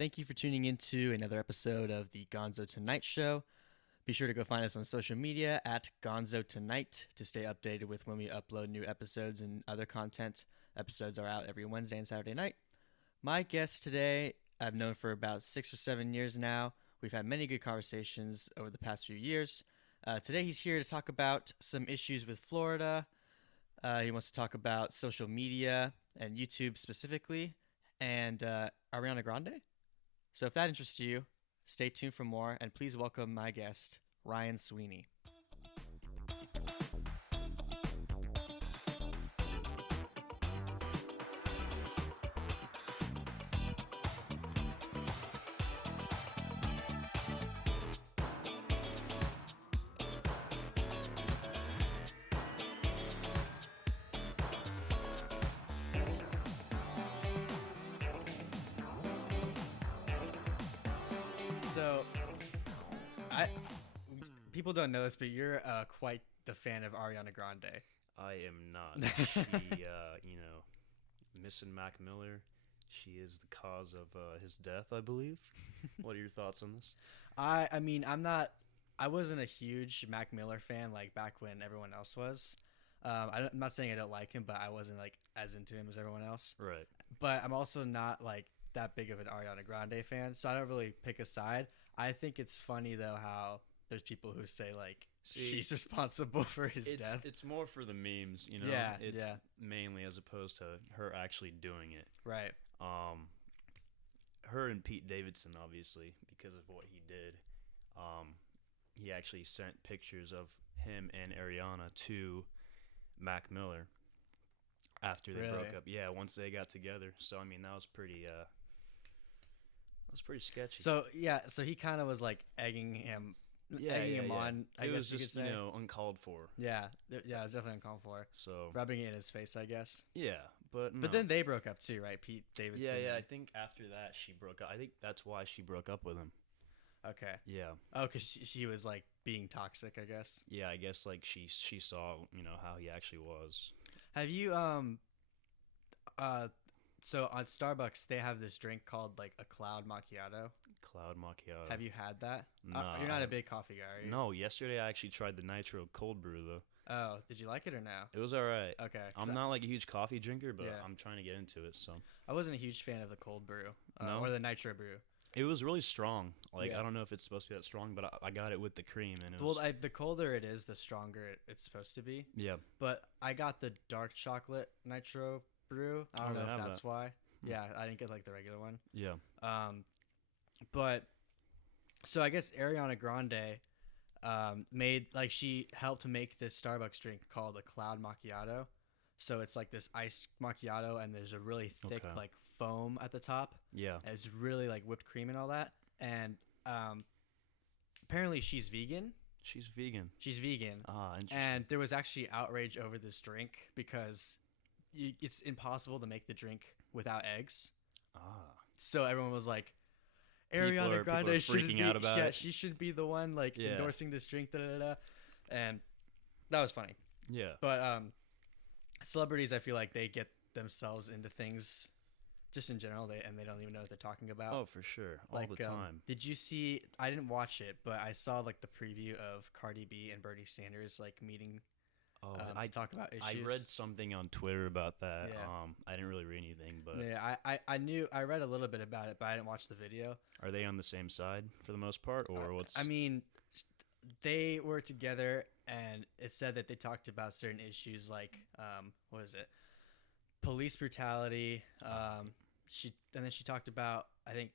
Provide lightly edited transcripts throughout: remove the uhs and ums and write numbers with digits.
Thank you for tuning into another episode of the Gonzo Tonight Show. Be sure to go find us on social media at Gonzo Tonight to stay updated with when we upload new episodes and other content. Episodes are out every Wednesday and Saturday night. My guest today, I've known for about 6 or 7 years now. We've had many good conversations over the past few years. Today, he's here to talk about some issues with Florida. He wants to talk about social media and YouTube specifically, and Ariana Grande. So if that interests you, stay tuned for more, and please welcome my guest, Ryan Sweeney. So, I people don't know this, but you're quite the fan of Ariana Grande. I am not. She, missing Mac Miller. She is the cause of his death, I believe. What are your thoughts on this? I mean, I wasn't a huge Mac Miller fan like back when everyone else was. I'm not saying I don't like him, but I wasn't like as into him as everyone else. Right. But I'm also not like that big of an Ariana Grande fan, so I don't really pick a side. I think it's funny though how there's people who say like See, she's responsible for his death. It's more for the memes, Yeah, It's yeah. mainly as opposed to her actually doing it. Right. Um, her and Pete Davidson, obviously, because of what he did. He actually sent pictures of him and Ariana to Mac Miller after they Really? broke up. Yeah, once they got together. So I mean, that was pretty sketchy. So yeah, so he kind of was like egging him on. I it guess was you just could say. uncalled for. Yeah, yeah, it was definitely uncalled for. So Rubbing it in his face, I guess. yeah, but But no. then they broke up too, right? Pete Davidson. Yeah. I and- think after that she broke up. I think that's why she broke up with him. Okay. Yeah, Oh, because she was like being toxic, I guess. yeah. I guess like she saw how he actually was. Have you so on Starbucks they have this drink called like a cloud macchiato. Cloud macchiato. Have you had that? No, You're not I a big coffee guy, are you? No, yesterday I actually tried the nitro cold brew though. Oh, did you like it or no? It was all right. Okay. 'Cause I'm not like a huge coffee drinker, but Yeah. I'm trying to get into it. So I wasn't a huge fan of the cold brew No? or the nitro brew. it was really strong. Like Yeah. I don't know if it's supposed to be that strong, but I got it with the cream and it was. Well, the colder it is, the stronger it's supposed to be. Yeah. But I got the dark chocolate nitro brew. I don't Oh, know they if have that's that. why. Hmm. Yeah, I didn't get like the regular one. Yeah. But so I guess Ariana Grande made like she helped to make this Starbucks drink called the Cloud Macchiato. So it's like this iced macchiato, and there's a really thick Okay. like foam at the top. Yeah. And it's really like whipped cream and all that. And apparently she's vegan. She's vegan. She's vegan. Ah, interesting. And there was actually outrage over this drink because it's impossible to make the drink without eggs. ah. So everyone was like, People Ariana are Grande shouldn't freaking be, out about yeah, it. she shouldn't be the one like Yeah. endorsing this drink. Da, da, da. And that was funny. Yeah. But celebrities, I feel like they get themselves into things just in general, they don't even know what they're talking about. Oh, for sure. All Like, the time. did you see? I didn't watch it, but I saw like the preview of Cardi B and Bernie Sanders like meeting Oh, to talk about issues. I read something on Twitter about that. Yeah. I didn't really read anything, but Yeah, I read a little bit about it, but I didn't watch the video. are they on the same side for the most part, or what's? I mean, they were together, and it said that they talked about certain issues like what is it, police brutality. Then she talked about, I think,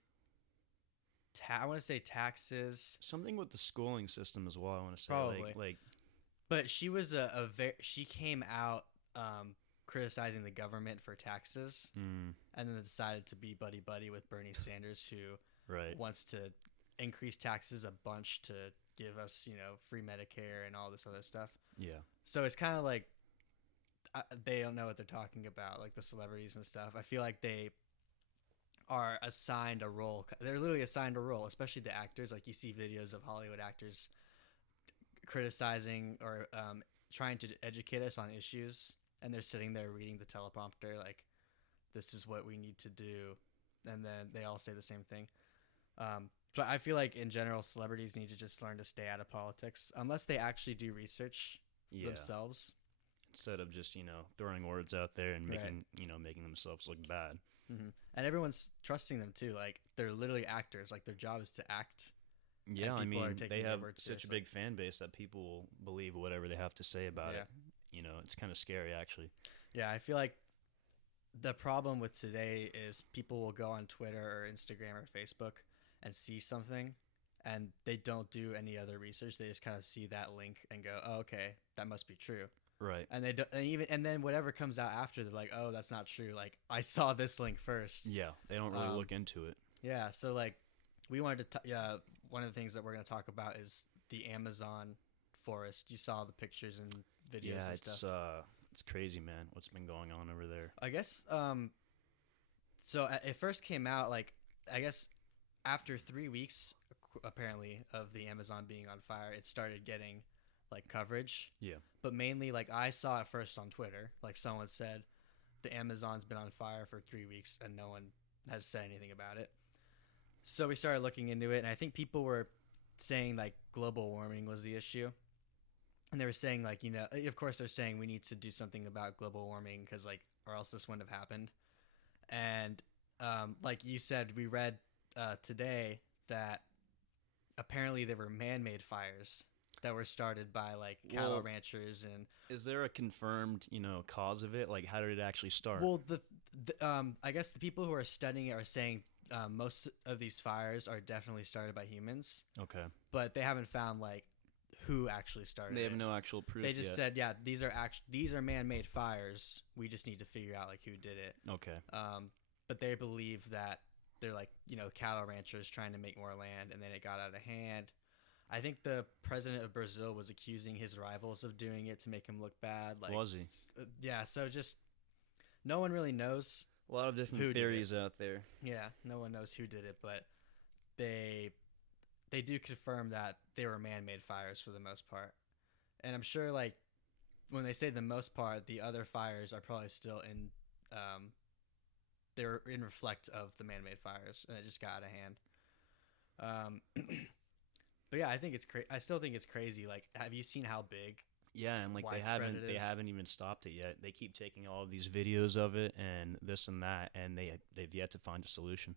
I want to say taxes. something with the schooling system as well. I want to say, Probably. like But she was she came out criticizing the government for taxes, mm, and then decided to be buddy buddy with Bernie Sanders, who right. wants to increase taxes a bunch to give us, free Medicare and all this other stuff. Yeah. So it's kind of like they don't know what they're talking about, like the celebrities and stuff. I feel like they are assigned a role. They're literally assigned a role, especially the actors. Like you see videos of Hollywood actors criticizing or trying to educate us on issues, and they're sitting there reading the teleprompter like, this is what we need to do. and then they all say the same thing. So I feel like in general, celebrities need to just learn to stay out of politics unless they actually do research Yeah. themselves. Instead of just throwing words out there and Right. making themselves look bad. And everyone's trusting them too. Like they're literally actors. Like their job is to act. Yeah, I people are mean, taking they their have words such a seriously. big fan base that people will believe whatever they have to say about Yeah. it. It's kind of scary, actually. Yeah, I feel like the problem with today is people will go on Twitter or Instagram or Facebook and see something and they don't do any other research. They just kind of see that link and go, "Oh, okay, that must be true." Right. And they don't, and then whatever comes out after, they're like, "Oh, that's not true. Like I saw this link first." Yeah, they don't really Um, look into it. Yeah, so like we wanted to yeah, one of the things that we're going to talk about is the Amazon forest. You saw the pictures and videos Yeah, and stuff. it's crazy, man. What's been going on over there? I guess so it first came out like I guess after 3 weeks apparently of the Amazon being on fire, it started getting like coverage. Yeah. But mainly like I saw it first on Twitter. Like someone said the Amazon's been on fire for 3 weeks and no one has said anything about it. So we started looking into it and I think people were saying like global warming was the issue. And they were saying like, of course they're saying we need to do something about global warming cuz like or else this wouldn't have happened. And like you said, we read today that apparently there were man-made fires that were started by like cattle Well, ranchers and Is there a confirmed, cause of it? Like, how did it actually start? well I guess the people who are studying it are saying most of these fires are definitely started by humans, Okay. but they haven't found like who actually started They have it. no actual proof They just yet. said, yeah, these are man-made fires. We just need to figure out like who did it. Okay. But they believe that they're like cattle ranchers trying to make more land, and then it got out of hand. I think the president of Brazil was accusing his rivals of doing it to make him look bad. Like, Was he? Yeah. So just no one really knows. A lot of different Who did theories out there. Yeah, no one knows who did it, but they do confirm that they were man-made fires for the most part. And I'm sure like when they say the most part, the other fires are probably still in they're in reflect of the man-made fires, and it just got out of hand. But yeah, I think it's I still think it's crazy. Like, have you seen how big? Yeah, and like Widespread it they is. haven't even stopped it yet. They keep taking all of these videos of it and this and that, and they've yet to find a solution.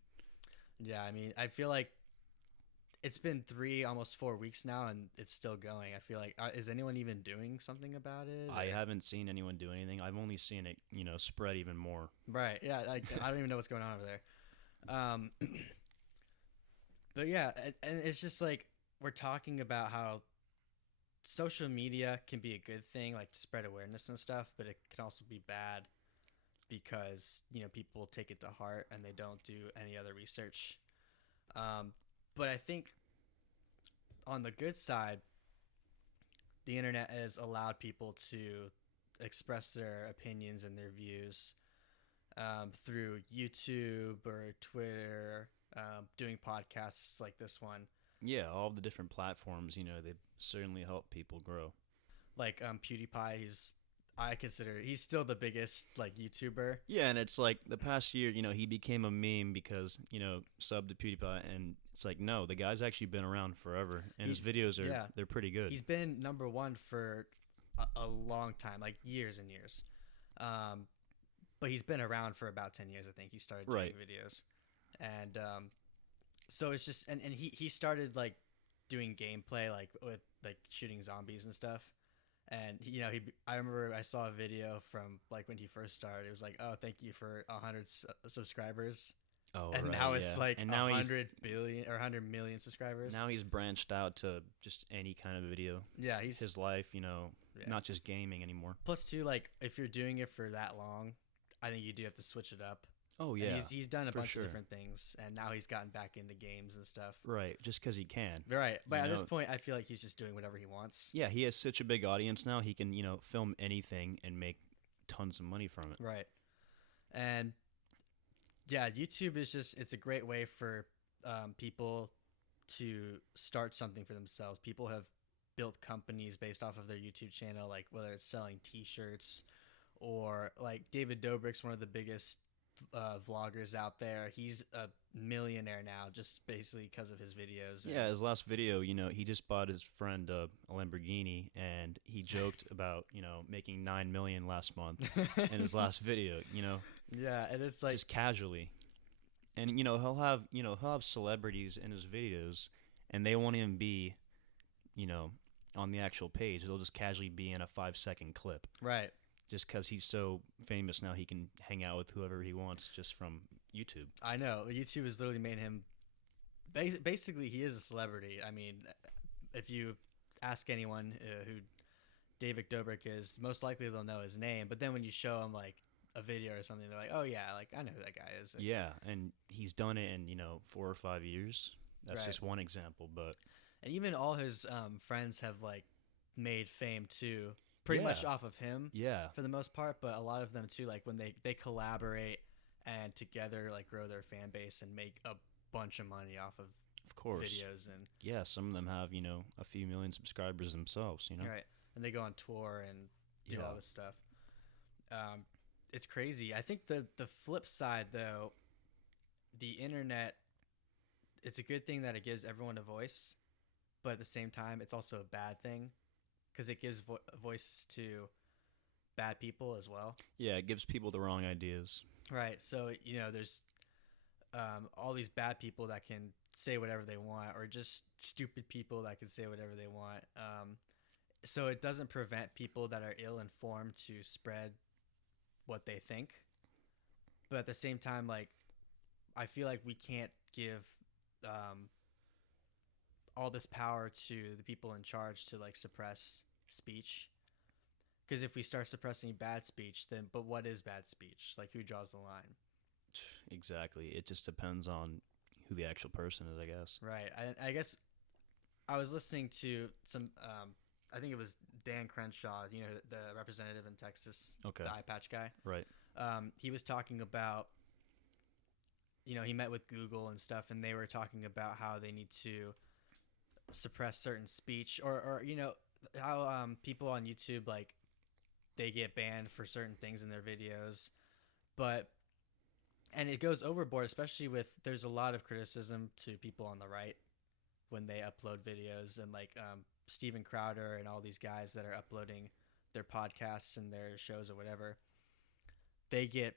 Yeah, I mean, I feel like it's been almost 4 weeks now, and it's still going. I feel like is anyone even doing something about it? I or- haven't seen anyone do anything. I've only seen it, spread even more. Right. Yeah. Like I don't even know what's going on over there. But yeah, and it's just like we're talking about how social media can be a good thing, like to spread awareness and stuff, but it can also be bad because people take it to heart and they don't do any other research. But I think on the good side, the internet has allowed people to express their opinions and their views through YouTube or Twitter, doing podcasts like this one. Yeah, all the different platforms, they certainly help people grow. Like PewDiePie, I consider he's still the biggest like YouTuber. Yeah, and it's like the past year, he became a meme because, sub to PewDiePie, and it's like, no, the guy's actually been around forever, and his videos are, they're pretty good. He's been #1 for a long time, like years and years. But he's been around for about 10 years, I think. He started doing videos. And so it's just, and he started like doing gameplay, like with like shooting zombies and stuff. And I remember I saw a video from like when he first started. It was like, oh, thank you for 100 subscribers. Oh, And right, now it's yeah. like and now 100 billion or 100 million subscribers. Now he's branched out to just any kind of video. Yeah, he's His life, Yeah. not just gaming anymore. plus too, like if you're doing it for that long, I think you do have to switch it up. Oh, And yeah. he's done a for bunch sure. of different things, and now he's gotten back into games and stuff. Right, just because he can. Right, but You at this know- point, I feel like he's just doing whatever he wants. Yeah, he has such a big audience now, he can, film anything and make tons of money from it. Right, and yeah, YouTube is it's a great way for people to start something for themselves. People have built companies based off of their YouTube channel, like whether it's selling T-shirts or like David Dobrik's one of the biggest vloggers out there. He's a millionaire now, just basically because of his videos. Yeah, his last video, he just bought his friend a Lamborghini, and he joked about, making 9 million last month in his last video, Yeah, and it's like just casually. And he'll have celebrities in his videos, and they won't even be, on the actual page. They'll just casually be in a 5-second clip. right. Just because he's so famous now, he can hang out with whoever he wants just from YouTube. I know YouTube has literally made him. Basically, he is a celebrity. I mean, if you ask anyone who David Dobrik is, most likely they'll know his name. But then when you show them like a video or something, they're like, "Oh yeah, like I know who that guy is." Yeah, and he's done it in 4 or 5 years. That's Right. just one example, but And even all his friends have like made fame too, pretty much Yeah. off of him yeah, for the most part. But a lot of them too, like when they collaborate and together like grow their fan base and make a bunch of money off of of course. videos and Yeah, some of them have a few million subscribers themselves. right, and they go on tour and do all Yeah. this stuff. It's crazy. I think the flip side though, the internet, it's a good thing that it gives everyone a voice, but at the same time, it's also a bad thing because it gives a voice to bad people as well. Yeah, it gives people the wrong ideas. Right. So there's all these bad people that can say whatever they want, or just stupid people that can say whatever they want. So it doesn't prevent people that are ill-informed to spread what they think, but at the same time, like I feel like we can't give all this power to the people in charge to like suppress speech, because if we start suppressing bad speech, then but what is bad speech? Like who draws the line? Exactly. It just depends on who the actual person is, I guess. Right. I guess I was listening to some I think it was Dan Crenshaw, the representative in Texas, Okay. the eye patch guy. Right. He was talking about, he met with Google and stuff, and they were talking about how they need to suppress certain speech, or how people on YouTube, like, they get banned for certain things in their videos, and it goes overboard, especially with, there's a lot of criticism to people on the right when they upload videos, and like Steven Crowder and all these guys that are uploading their podcasts and their shows or whatever, they get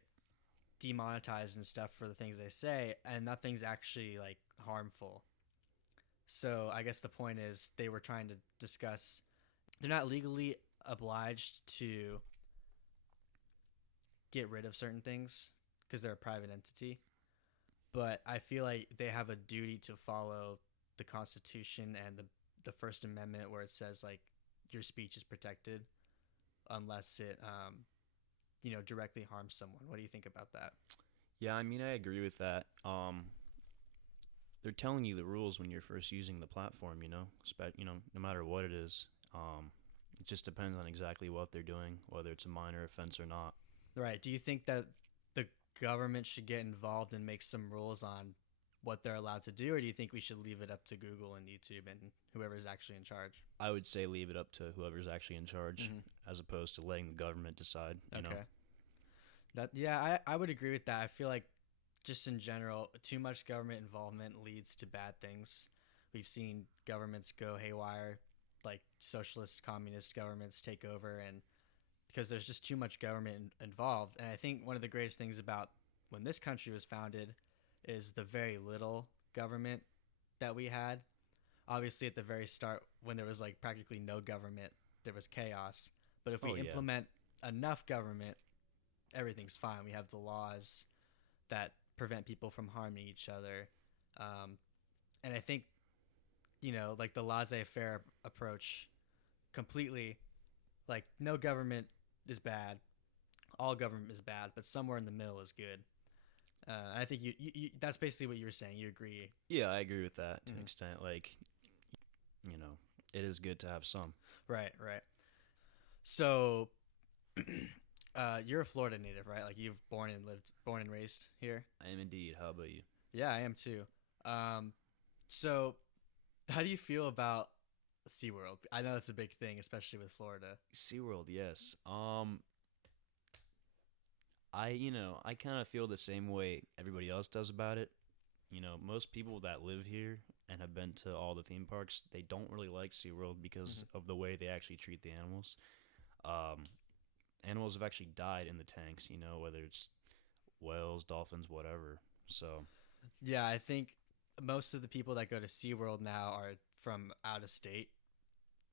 demonetized and stuff for the things they say, and nothing's actually like harmful. So I guess the point is they were trying to discuss, they're not legally obliged to get rid of certain things because they're a private entity, but I feel like they have a duty to follow the Constitution and the First Amendment, where it says like your speech is protected unless it directly harms someone. What do you think about that? Yeah, I mean, I agree with that. They're telling you the rules when you're first using the platform, no matter what it is. It just depends on exactly what they're doing, whether it's a minor offense or not. Right. Do you think that the government should get involved and make some rules on what they're allowed to do, or do you think we should leave it up to Google and YouTube and whoever's actually in charge? I would say leave it up to whoever's actually in charge, Mhm. as opposed to letting the government decide. You know? Okay. I would agree with that. I feel like just in general, too much government involvement leads to bad things. We've seen governments go haywire, like socialist, communist governments take over, and because there's just too much government involved. And I think one of the greatest things about when this country was founded is the very little government that we had. Obviously, at the very start, when there was like practically no government, there was chaos. But if we Oh, yeah. implement enough government, everything's fine. We have the laws that prevent people from harming each other. And I think, like the laissez-faire approach completely, like no government is bad, all government is bad, but somewhere in the middle is good. I think you that's basically what you were saying. You agree. Yeah, I agree with that to an Mhm. extent. Like, it is good to have some. Right. So, you're a Florida native, right? Like you've born and raised here. I am indeed. How about you? Yeah, I am too. So how do you feel about SeaWorld? I know that's a big thing, especially with Florida. SeaWorld, yes. I kind of feel the same way everybody else does about it. Most people that live here and have been to all the theme parks, they don't really like SeaWorld because Hmm. of the way they actually treat the animals. Um, Animals have actually died in the tanks, whether it's whales, dolphins, whatever. So, Yeah, I think most of the people that go to SeaWorld now are from out of state.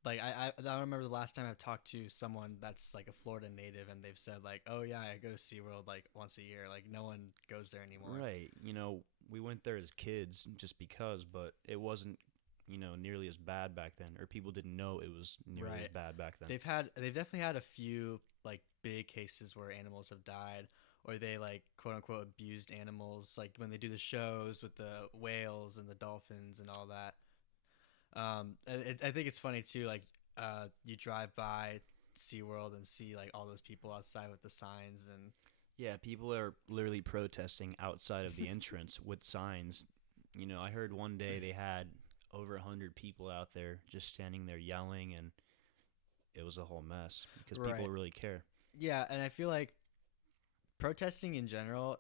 Like I don't remember the last time I've talked to someone that's like a Florida native and they've said like, "Oh yeah, I go to SeaWorld like once a year." Like no one goes there anymore. right, we went there as kids just because, but it wasn't, nearly as bad back then, or people didn't know it was nearly as Right. bad back then. They've definitely had a few like big cases where animals have died or they like quote unquote abused animals like when they do the shows with the whales and the dolphins and all that. I think it's funny too. Like, you drive by SeaWorld and see like all those people outside with the signs and Yeah, people are literally protesting outside of the entrance with signs. I heard one day they had over 100 people out there just standing there yelling, and it was a whole mess because people right. really care. Yeah, and I feel like protesting in general,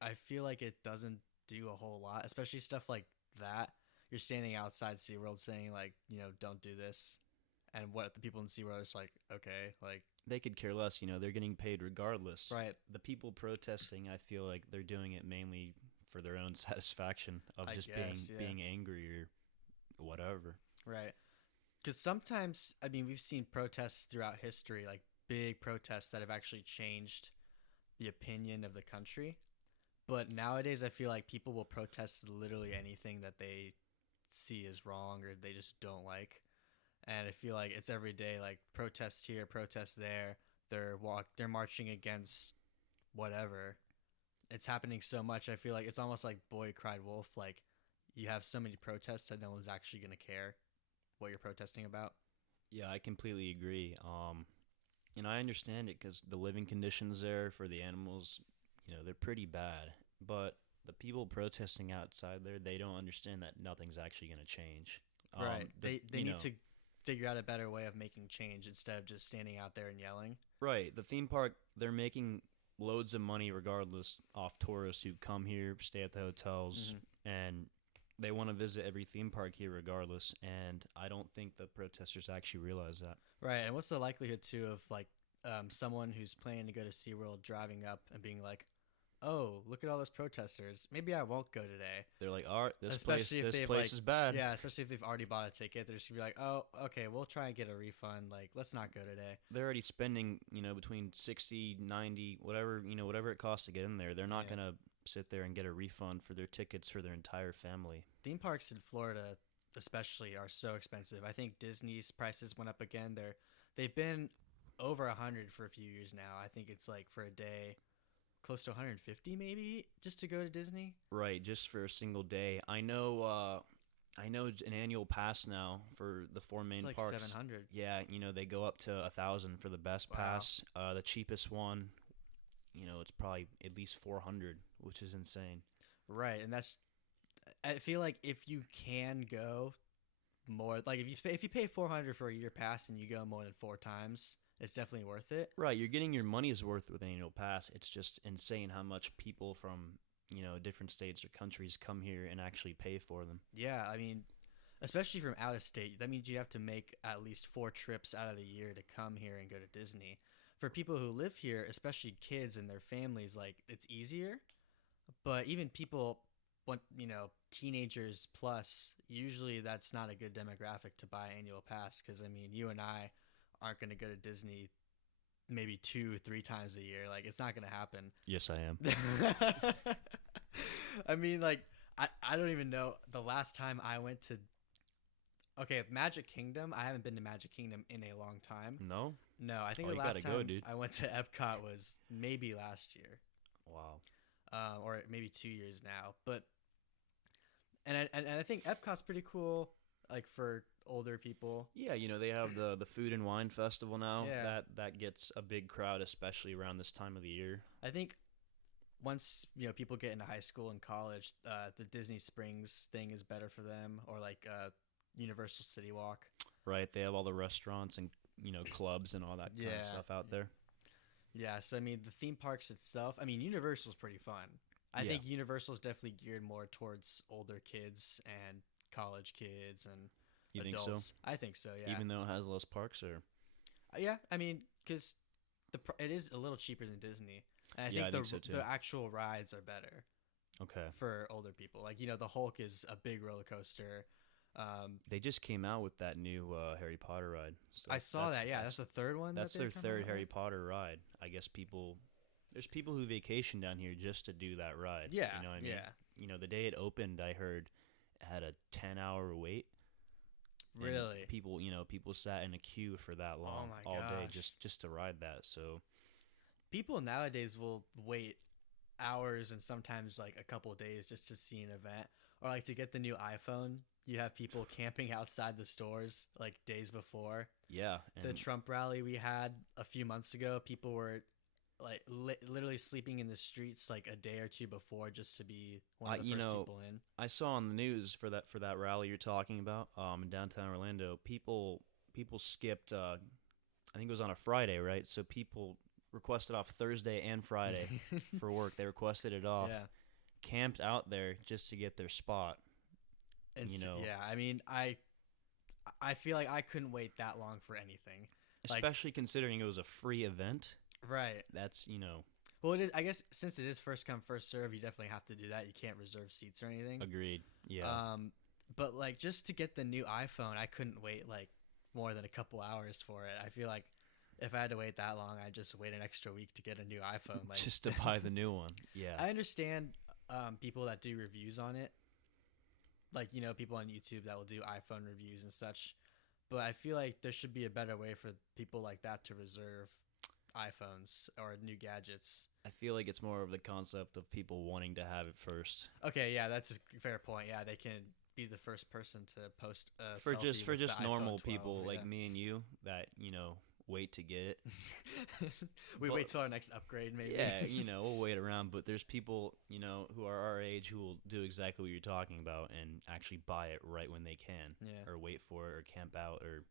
I feel like it doesn't do a whole lot, especially stuff like that. You're standing outside SeaWorld saying like, don't do this. And what the people in SeaWorld are just like, okay, like, They could care less, they're getting paid regardless. right, The people protesting, I feel like they're doing it mainly for their own satisfaction of I just being guess, yeah. being angry or whatever. Right. Because sometimes, I mean, we've seen protests throughout history, like big protests that have actually changed the opinion of the country. But nowadays, I feel like people will protest literally anything that they see as wrong or they just don't like. And I feel like it's every day, like protests here, protests there. They're marching against whatever. It's happening so much. I feel like it's almost like Boy Cried Wolf. Like you have so many protests that no one's actually gonna care what you're protesting about. Yeah, I completely agree. I understand it because the living conditions there for the animals, they're pretty bad. But the people protesting outside there, they don't understand that nothing's actually going to change. Right. The They need to figure out a better way of making change instead of just standing out there and yelling. right, the theme park, they're making loads of money regardless off tourists who come here, stay at the hotels, Hmm. and they want to visit every theme park here regardless. And I don't think the protesters actually realize that. Right. And what's the likelihood too of like someone who's planning to go to SeaWorld driving up and being like, "Oh, look at all those protesters. Maybe I won't go today." They're like, "All right, Especially if this they've place like, is bad." yeah, especially if they've already bought a ticket, they're just gonna be like, "Oh, okay, we'll try and get a refund. Like, let's not go today." They're already spending, between 60, 90, whatever, whatever it costs to get in there. They're not Yeah. going to sit there and get a refund for their tickets for their entire family. Theme parks in Florida, especially, are so expensive. I think Disney's prices went up again. They've been over 100 for a few years now. I think it's like for a day, close to 150 maybe, just to go to Disney. Right, just for a single day. I know an annual pass now for the four It's main like parks. 700. Yeah, they go up to 1,000 for the best Wow. pass. The cheapest one, it's probably at least 400, which is insane. Right, and that's. I feel like if you can go more, like if you pay 400 for a year pass and you go more than 4 times, it's definitely worth it. Right, you're getting your money's worth with annual pass. It's just insane how much people from different states or countries come here and actually pay for them. Yeah, I mean, especially from out of state, that means you have to make at least 4 trips out of the year to come here and go to Disney. For people who live here, especially kids and their families, like it's easier. But even people, want teenagers plus, usually that's not a good demographic to buy annual pass because I mean, you and I aren't going to go to Disney maybe 2 3 times a year. Like it's not going to happen. Yes, I am. I mean, like I don't even know the last time I went to. Okay, Magic Kingdom. I haven't been to Magic Kingdom in a long time. No? No, I think Oh, the you last gotta go, time dude. I went to Epcot was maybe last year, Wow. or maybe 2 years now. But and I think Epcot's pretty cool, like for older people. Yeah, they have the Food and Wine Festival now. Yeah, That gets a big crowd, especially around this time of the year. I think once people get into high school and college, the Disney Springs thing is better for them, or like Universal City Walk. Right? They have all the restaurants and clubs and all that kind Yeah, of stuff out there. Yeah, so I mean, the theme parks itself, I mean, Universal's pretty fun. I Yeah. think Universal's definitely geared more towards older kids and college kids and You think so? adults. I think so, yeah. Even though it has less parks, or Yeah, I mean, because it is a little cheaper than Disney, and I yeah, think I think so too. the actual rides are better Okay. for older people. Like the Hulk is a big roller coaster. They just came out with that new Harry Potter ride. So I saw that. Yeah, that's the third one. that's that their they're coming third out Harry with? Potter ride. I guess there's people who vacation down here just to do that ride. Yeah, You know what I mean? yeah. The day it opened, I heard it had a 10-hour wait. And Really? people sat in a queue for that long my all day gosh. just to ride that. So People nowadays will wait hours and sometimes like a couple of days just to see an event or like to get the new iPhone. You have people camping outside the stores like days before. yeah, The and Trump rally we had a few months ago, people were like literally sleeping in the streets like a day or two before just to be one of the you first know, people in. I saw on the news for that rally you're talking about in downtown Orlando, people skipped I think it was on a Friday, right? So people requested off Thursday and Friday for work. They requested it off, Yeah. camped out there just to get their spot. And You know, yeah, I mean, I feel like I couldn't wait that long for anything. Like, especially considering it was a free event. right. That's Well, it is. I guess since it is first come first serve, you definitely have to do that. You can't reserve seats or anything. agreed. Yeah, But like just to get the new iPhone, I couldn't wait like more than a couple hours for it. I feel like if I had to wait that long, I'd just wait an extra week to get a new iPhone. Like just to buy the new one. Yeah, I understand people that do reviews on it, like people on YouTube that will do iPhone reviews and such. But I feel like there should be a better way for people like that to reserve iPhones or new gadgets. I feel like it's more of the concept of people wanting to have it first. Okay, yeah, that's a fair point. Yeah, they can be the first person to post a For selfie just with the normal iPhone 12, people yeah. like me and you that wait to get it. We But- wait till our next upgrade, maybe. Yeah, we'll wait around, but there's people, who are our age who will do exactly what you're talking about and actually buy it right when they can, Yeah. or wait for it, or camp out, or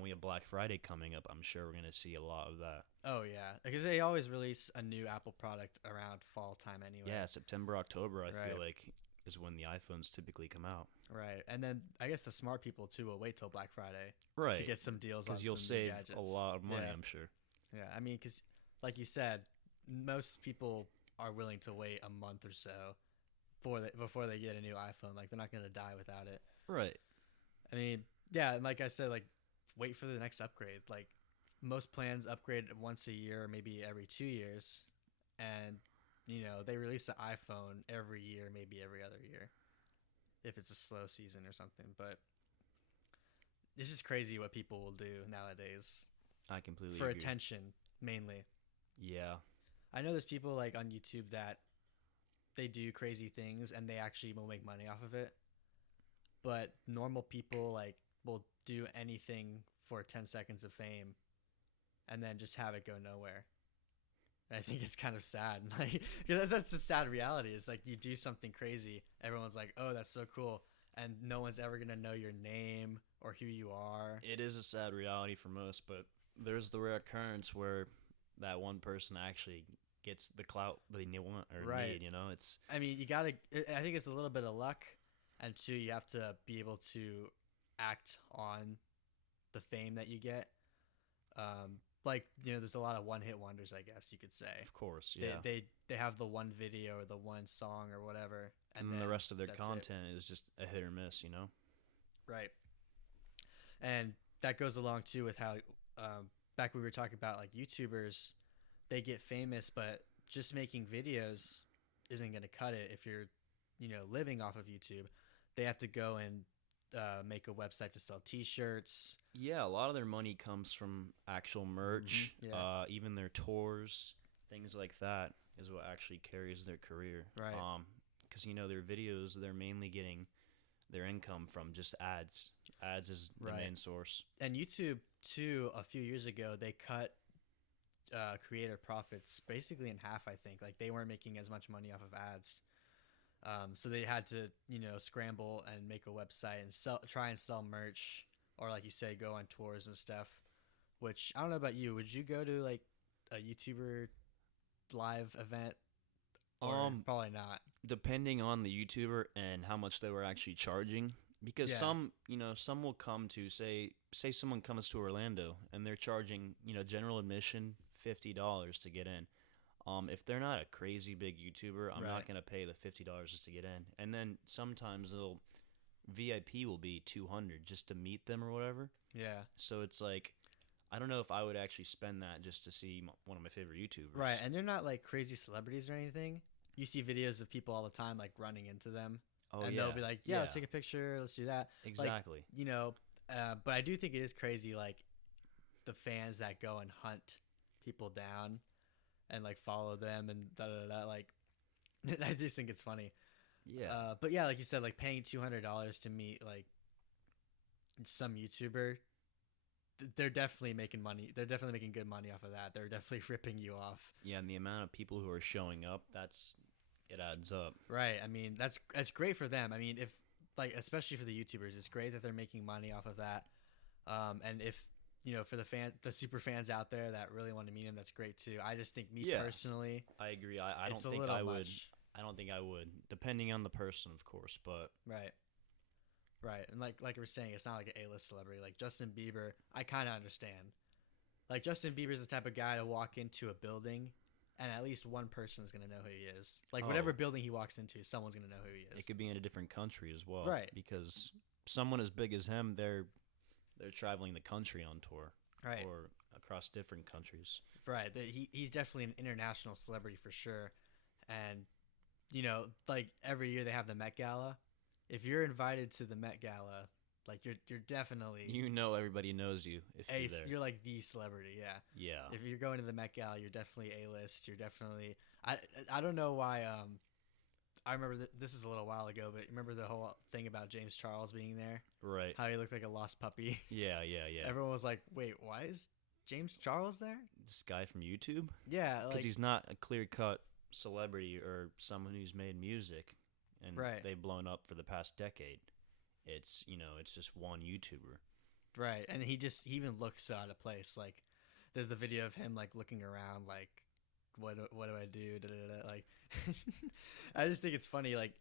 we have Black Friday coming up. I'm sure we're gonna see a lot of that. Oh yeah, because they always release a new Apple product around fall time anyway. Yeah, September, October. I Right. feel like is when the iPhones typically come out. Right, and then I guess the smart people too will wait till Black Friday Right, to get some deals on because you'll some new save gadgets. a lot of money. Yeah. I'm sure. Yeah, I mean, because like you said, most people are willing to wait a month or so before they get a new iPhone. Like they're not gonna die without it. Right. I mean, yeah, and like I said, like wait for the next upgrade. Like most plans upgrade once a year, maybe every 2 years, and they release an iPhone every year, maybe every other year, if it's a slow season or something. But it's just crazy what people will do nowadays I completely for agree. attention mainly. Yeah. I know there's people like on YouTube that they do crazy things and they actually will make money off of it. But normal people like will do anything for 10 seconds of fame and then just have it go nowhere. And I think it's kind of sad. Like, because that's the sad reality. It's like you do something crazy, everyone's like, "Oh, that's so cool," and no one's ever gonna know your name or who you are. It is a sad reality for most, but there's the rare occurrence where that one person actually gets the clout they want or Right. need. It's I mean, you gotta. I think it's a little bit of luck, and two, you have to be able to act on the fame that you get. Like there's a lot of one-hit wonders, I guess you could say. of course, They yeah. they have the one video or the one song or whatever, And then the rest of their that's it. content is just a hit or miss. Right. And that goes along too with how back we were talking about like YouTubers, they get famous, but just making videos isn't going to cut it if you're living off of YouTube. They have to go and make a website to sell T-shirts. Yeah, a lot of their money comes from actual merch, Mhm, yeah. even their tours, things like that is what actually carries their career. Right. Because their videos, they're mainly getting their income from just ads. Ads is the Right. main source. And YouTube too, a few years ago, they cut creator profits basically in half. I think like they weren't making as much money off of ads. So they had to, scramble and make a website and try and sell merch, or like you say, go on tours and stuff. Which I don't know about you. Would you go to like a YouTuber live event, or Um, probably not. Depending on the YouTuber and how much they were actually charging, because Yeah. some will come to say someone comes to Orlando and they're charging, general admission $50 to get in. If they're not a crazy big YouTuber, I'm Right. not gonna pay the $50 just to get in. And then sometimes they'll VIP will be 200 just to meet them or whatever. Yeah. So it's like, I don't know if I would actually spend that just to see one of my favorite YouTubers. Right, and they're not like crazy celebrities or anything. You see videos of people all the time like running into them, Oh and yeah, they'll be like, "Yeah, let's take a picture. Let's do that." exactly. You know, but I do think it is crazy, like the fans that go and hunt people down and like follow them and da da da. Like, I just think it's funny. Yeah, But yeah, like you said, like paying $200 to meet like some YouTuber, they're definitely making money. They're definitely making good money off of that. They're definitely ripping you off. yeah, and the amount of people who are showing up, it adds up. Right. I mean, that's great for them. I mean, if like especially for the YouTubers, it's great that they're making money off of that. And if for the super fans out there that really want to meet him, that's great too. I just think Yeah. personally, I agree. I don't it's a think little I would. much. I don't think I would, depending on the person, of course. But Right. Right. And like we were saying, it's not like an A-list celebrity. Like Justin Bieber, I kind of understand. Like Justin Bieber's the type of guy to walk into a building and at least one person is going to know who he is. Like whatever Oh. building he walks into, someone's going to know who he is. it could be in a different country as well, Right. Because someone as big as him, they're traveling the country on tour, Right. or across different countries. Right. He's definitely an international celebrity for sure. And, like every year they have the Met Gala. If you're invited to the Met Gala, like you're definitely Everybody knows you if you're there. you're like the celebrity. Yeah. Yeah. If you're going to the Met Gala, you're definitely A-list. You're definitely I don't know why I remember this is a little while ago, but remember the whole thing about James Charles being there? Right. How he looked like a lost puppy. Yeah. Everyone was like, "Wait, why is James Charles there?" This guy from YouTube, Yeah, because like he's not a clear-cut celebrity or someone who's made music and Right. they've blown up for the past decade. It's it's just one YouTuber. right, and he even looks so out of place. Like, there's the video of him like looking around, like, what do I do? Da, da, da. Like, I just think it's funny. Like,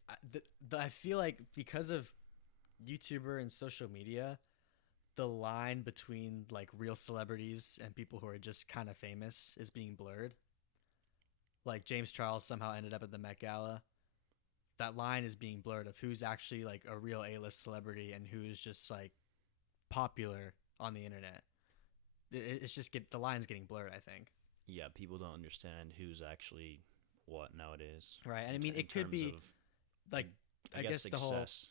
I feel like because of YouTuber and social media, the line between like real celebrities and people who are just kind of famous is being blurred. Like James Charles somehow ended up at the Met Gala. That line is being blurred of who's actually like a real A-list celebrity and who's just like popular on the internet. It's just the line's getting blurred, I think. Yeah, people don't understand who's actually what nowadays. Right, and I mean In it could terms be of, like I guess the whole success.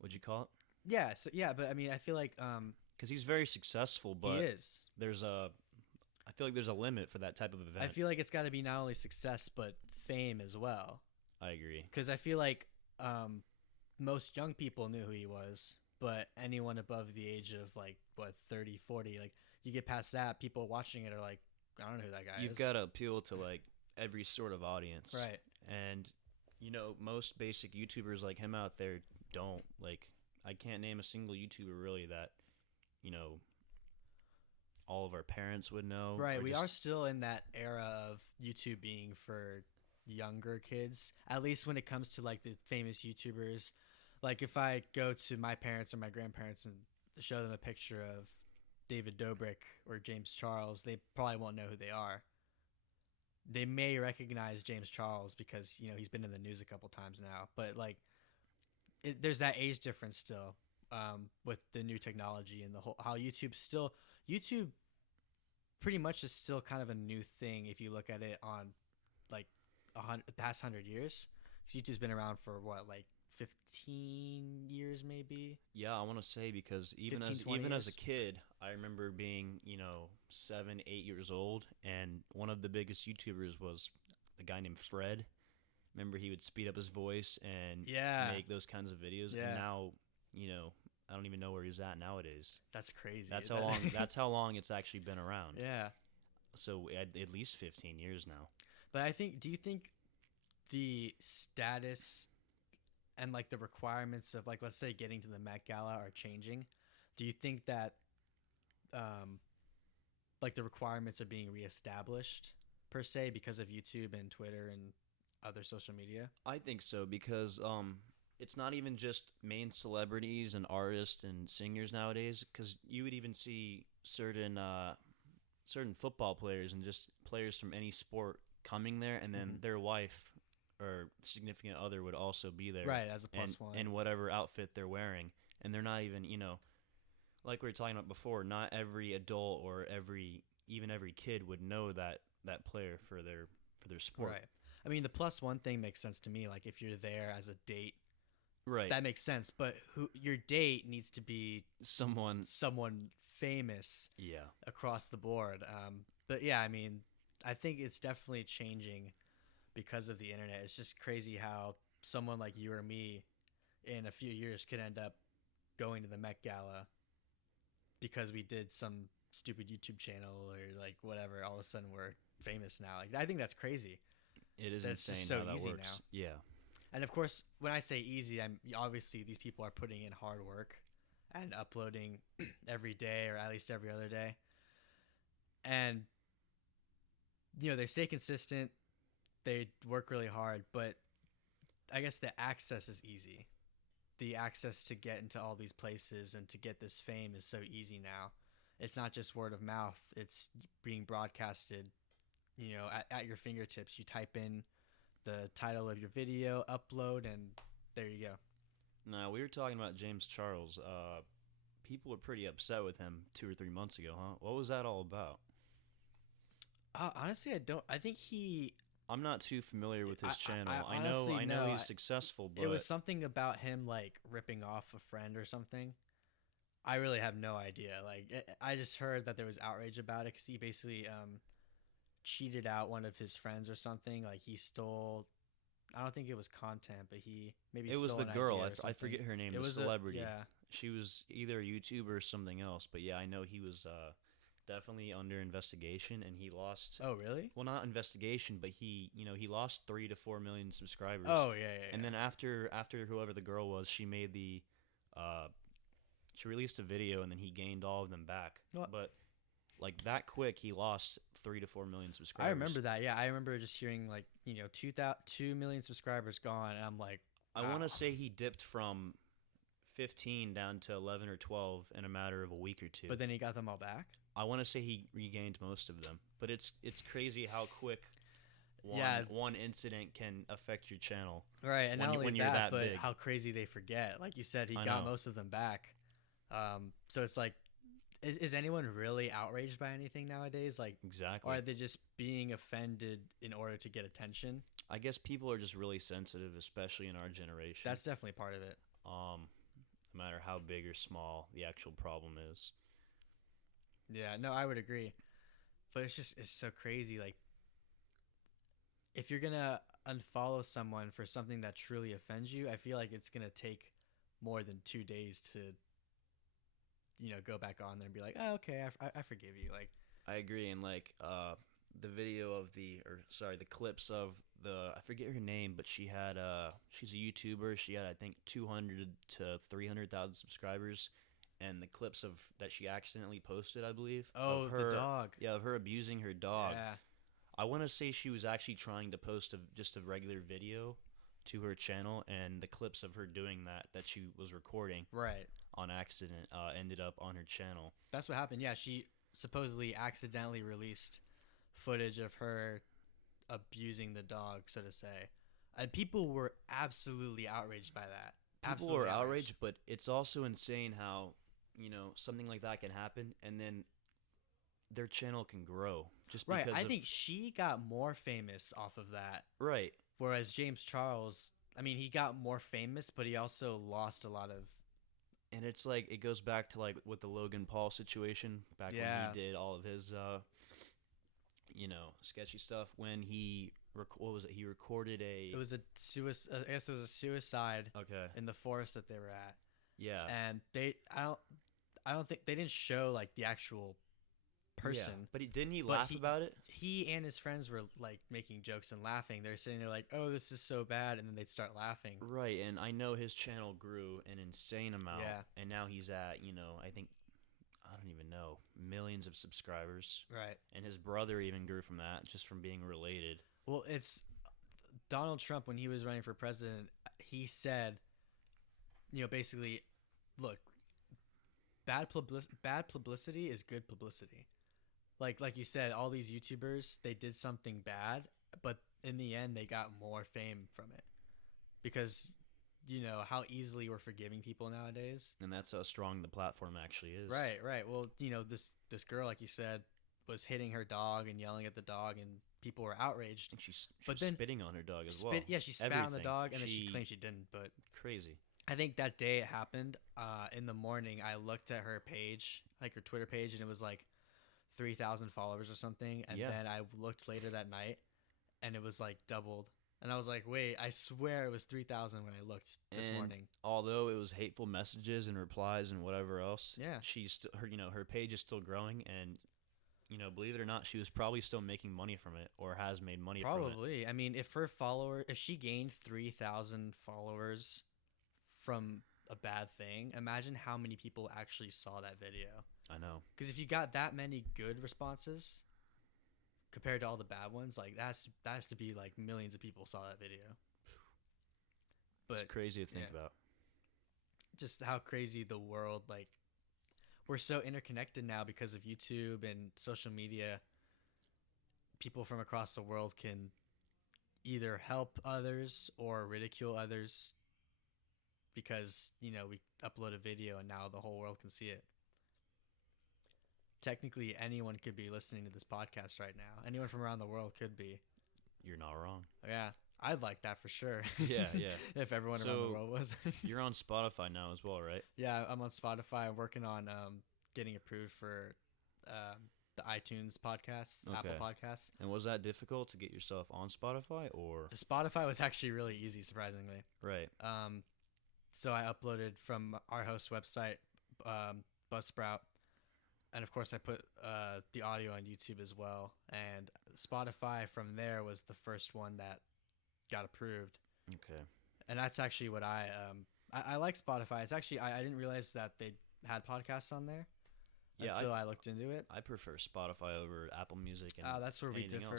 Would you call it? yeah, so yeah, but I mean I feel like Because he's very successful, but he is. I feel like there's a limit for that type of event. I feel like it's got to be not only success but fame as well. I agree. Because I feel like most young people knew who he was, but anyone above the age of like what 30, 40, like you get past that, people watching it are like, I don't know who that guy You've is. got to appeal to like every sort of audience, Right. And most basic YouTubers like him out there don't like. I can't name a single YouTuber really that all of our parents would know. Right. or We just- are still in that era of YouTube being for younger kids, at least when it comes to like the famous YouTubers. Like if I go to my parents or my grandparents and show them a picture of David Dobrik or James Charles, they probably won't know who they are. They may recognize James Charles because he's been in the news a couple times now, but like there's that age difference still with the new technology and the whole how YouTube pretty much is still kind of a new thing if you look at it on like the past 100 years. 'Cause YouTube's been around for what, like 15 years maybe. Yeah, I want to say because 15-20 even as a years. kid, I remember being 7, 8 years old, and one of the biggest YouTubers was a guy named Fred. Remember, he would speed up his voice and Yeah. make those kinds of videos. Yeah. And now, I don't even know where he's at nowadays. That's crazy. That's how long. That's how long it's actually been around. Yeah. So at least 15 years now. But do you think the status and like the requirements of like let's say getting to the Met Gala are changing? Do you think that like the requirements are being reestablished per se because of YouTube and Twitter and other social media? I think so because it's not even just main celebrities and artists and singers nowadays. Because you would even see certain football players and just players from any sport coming there, and then their wife or significant other would also be there, Right, as a plus one. in whatever outfit they're wearing, and they're not even like we were talking about before. Not every adult or every kid would know that player for their sport. Right. I mean, the plus one thing makes sense to me. Like if you're there as a date, Right. that makes sense. But your date needs to be Someone. someone famous Yeah. across the board. But yeah, I mean, I think it's definitely changing because of the internet. It's just crazy how someone like you or me in a few years could end up going to the Met Gala because we did some stupid YouTube channel or like whatever. All of a sudden we're famous now. Like I think that's crazy. It is That's just insane so how that easy works. Yeah. And of course, when I say easy, I'm obviously these people are putting in hard work and uploading every day or at least every other day. And they stay consistent, they work really hard, but I guess the access is easy. The access to get into all these places and to get this fame is so easy now. It's not just word of mouth, it's being broadcasted, at your fingertips. You type in the title of your video, upload, and there you go. Now, we were talking about James Charles. People were pretty upset with him 2 or 3 months ago, huh? What was that all about? Honestly, I don't. I think I'm not too familiar with his channel. I I know honestly know. he's successful, but It was something about him like ripping off a friend or something. I really have no idea. Like, I just heard that there was outrage about it because he basically cheated out one of his friends or something. Like he stole. I don't think it was content, but he maybe it was stole the an girl. idea or I something. forget her name. It The was celebrity. yeah. She was either a YouTuber or something else. But yeah, I know he was definitely under investigation, and he lost. Oh really? Well, not investigation, but he lost 3 to 4 million subscribers. Oh yeah. And then after whoever the girl was, she made she released a video, and then he gained all of them back. What? But like that quick, he lost 3 to 4 million subscribers. I remember that. Yeah, I remember just hearing like 2 million subscribers gone, and I'm like, I want to say he dipped from 15 down to 11 or 12 in a matter of a week or two. but then he got them all back. I want to say he regained most of them. But it's crazy how quick one incident can affect your channel. Right, and when not you- only when you're that, that but big. how crazy they forget. Like you said, he I got know. most of them back. So it's like, is anyone really outraged by anything nowadays? Like, Exactly. or are they just being offended in order to get attention? I guess people are just really sensitive, especially in our generation. That's definitely part of it. No matter how big or small the actual problem is. Yeah, no, I would agree. But it's so crazy. Like, if you're gonna unfollow someone for something that truly offends you, I feel like it's gonna take more than 2 days to, go back on there and be like, oh, okay, I forgive you. Like, I agree, and like the video of the clips of I forget her name, but she's a YouTuber. She had I think 200 to 300,000 subscribers, and the clips of that she accidentally posted, I believe. oh, of her, the dog. Yeah, of her abusing her dog. Yeah. I want to say she was actually trying to post just a regular video to her channel, and the clips of her doing that she was recording Right. on accident ended up on her channel. That's what happened. Yeah, she supposedly accidentally released footage of her abusing the dog, so to say. And people were absolutely outraged by that. People Absolutely are outraged, but it's also insane how, something like that can happen, and then their channel can grow just Right. because I think she got more famous off of that, right. whereas James Charles, I mean, he got more famous, but he also lost a lot of. And it's like it goes back to like with the Logan Paul situation back Yeah. when he did all of his sketchy stuff when he what was it? He recorded It was a suicide. I guess it was a suicide okay. in the forest that they were at, Yeah. and I don't think they didn't show like the actual person. Yeah. But didn't he But laugh about it? He and his friends were like making jokes and laughing. They're sitting there like, "Oh, this is so bad," and then they'd start laughing. Right, and I know his channel grew an insane amount. Yeah. And now he's at, I think I don't even know, millions of subscribers. Right. And his brother even grew from that, just from being related. Well, it's Donald Trump when he was running for president. He said, basically, look, bad publicity is good publicity. Like you said, all these YouTubers, they did something bad, but in the end, they got more fame from it because how easily we're forgiving people nowadays. And that's how strong the platform actually is. Right. Well, this girl, like you said, was hitting her dog and yelling at the dog, and people were outraged. And she but was then spitting on her dog as well. Yeah, she spat on the dog, and then she claimed she didn't. But crazy. I think that day it happened. In the morning, I looked at her page, like her Twitter page, and it was like 3,000 followers or something. And then I looked later that night, and it was like doubled. And I was like, wait, I swear it was 3,000 when I looked this morning. Although it was hateful messages and replies and whatever else, yeah, her page is still growing, and believe it or not, she was probably still making money from it, or has made money from it. Probably. I mean, if she gained 3,000 followers from a bad thing, imagine how many people actually saw that video. I know. Because if you got that many good responses compared to all the bad ones, like that has to be like millions of people saw that video. But it's crazy to think about. Just how crazy the world, like, we're so interconnected now because of YouTube and social media. People from across the world can either help others or ridicule others because, we upload a video and now the whole world can see it. Technically, anyone could be listening to this podcast right now. Anyone from around the world could be. You're not wrong. Yeah, I'd like that for sure. Yeah. If everyone around the world was. You're on Spotify now as well, right? Yeah, I'm on Spotify. I'm working on getting approved for the iTunes podcasts, Apple Podcasts. And was that difficult to get yourself on Spotify, or? Spotify was actually really easy, surprisingly. Right. So I uploaded from our host website, Buzzsprout. And, of course, I put the audio on YouTube as well. And Spotify from there was the first one that got approved. Okay. And that's actually what I like Spotify. It's actually, I didn't realize that they had podcasts on there until I looked into it. I prefer Spotify over Apple Music. And that's where we differ.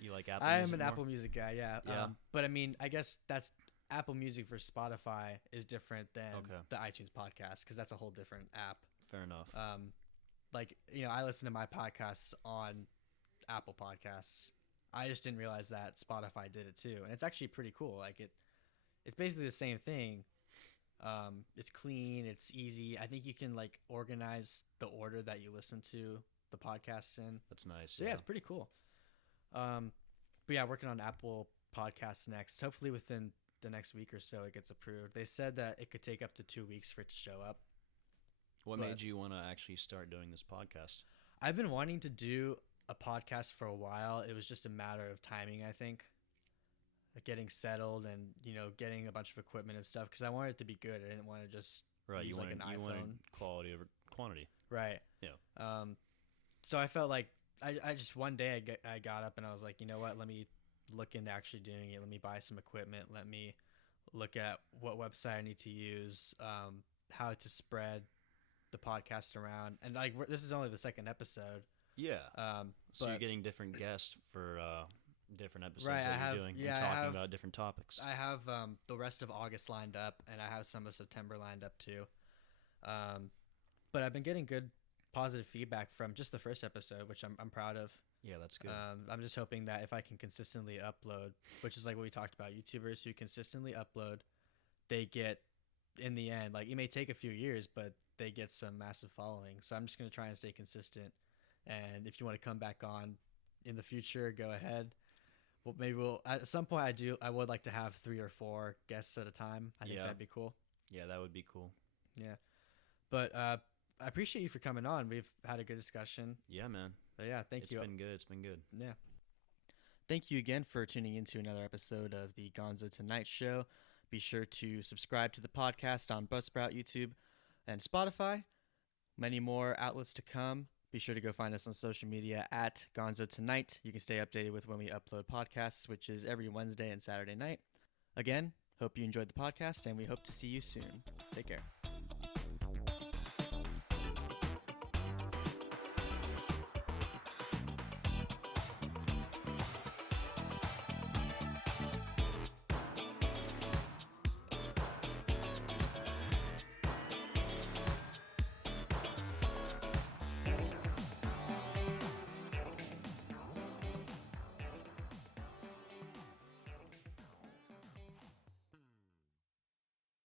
You like Apple Music? I am an Apple Music guy, yeah. But, I mean, I guess that's Apple Music for Spotify is different than the iTunes podcast because that's a whole different app. Fair enough. I listen to my podcasts on Apple Podcasts. I just didn't realize that Spotify did it too, and it's actually pretty cool. Like it's basically the same thing. It's clean, it's easy. I think you can like organize the order that you listen to the podcasts in. That's nice. So yeah, it's pretty cool. But yeah, working on Apple Podcasts next. Hopefully within the next week or so it gets approved. They said that it could take up to 2 weeks for it to show up. What made you want to actually start doing this podcast? I've been wanting to do a podcast for a while. It was just a matter of timing, I think. Like getting settled and, getting a bunch of equipment and stuff because I wanted it to be good. I didn't want to just use like an iPhone. You wanted quality over quantity. Right. Yeah. So I felt like I just one day I got up and I was like, you know what? Let me look into actually doing it. Let me buy some equipment. Let me look at what website I need to use, how to spread the podcast around, and like this is only the second episode. Yeah. So you're getting different guests for different episodes right, that you're doing and talking about different topics. I have the rest of August lined up, and I have some of September lined up too. But I've been getting good positive feedback from just the first episode, which I'm proud of. Yeah, that's good. I'm just hoping that if I can consistently upload, which is like what we talked about, YouTubers who consistently upload, they get in the end, like it may take a few years, but they get some massive following. So I'm just going to try and stay consistent. And if you want to come back on in the future, go ahead. Well, maybe at some point I would like to have 3 or 4 guests at a time. I think that'd be cool. Yeah, that would be cool. Yeah. But I appreciate you for coming on. We've had a good discussion. Yeah, man. But yeah, thank you. It's been good. Yeah. Thank you again for tuning into another episode of the Gonzo Tonight Show. Be sure to subscribe to the podcast on Buzzsprout, YouTube, and Spotify. Many more outlets to come. Be sure to go find us on social media at Gonzo Tonight. You can stay updated with when we upload podcasts, which is every Wednesday and Saturday night. Again, hope you enjoyed the podcast, and we hope to see you soon. Take care.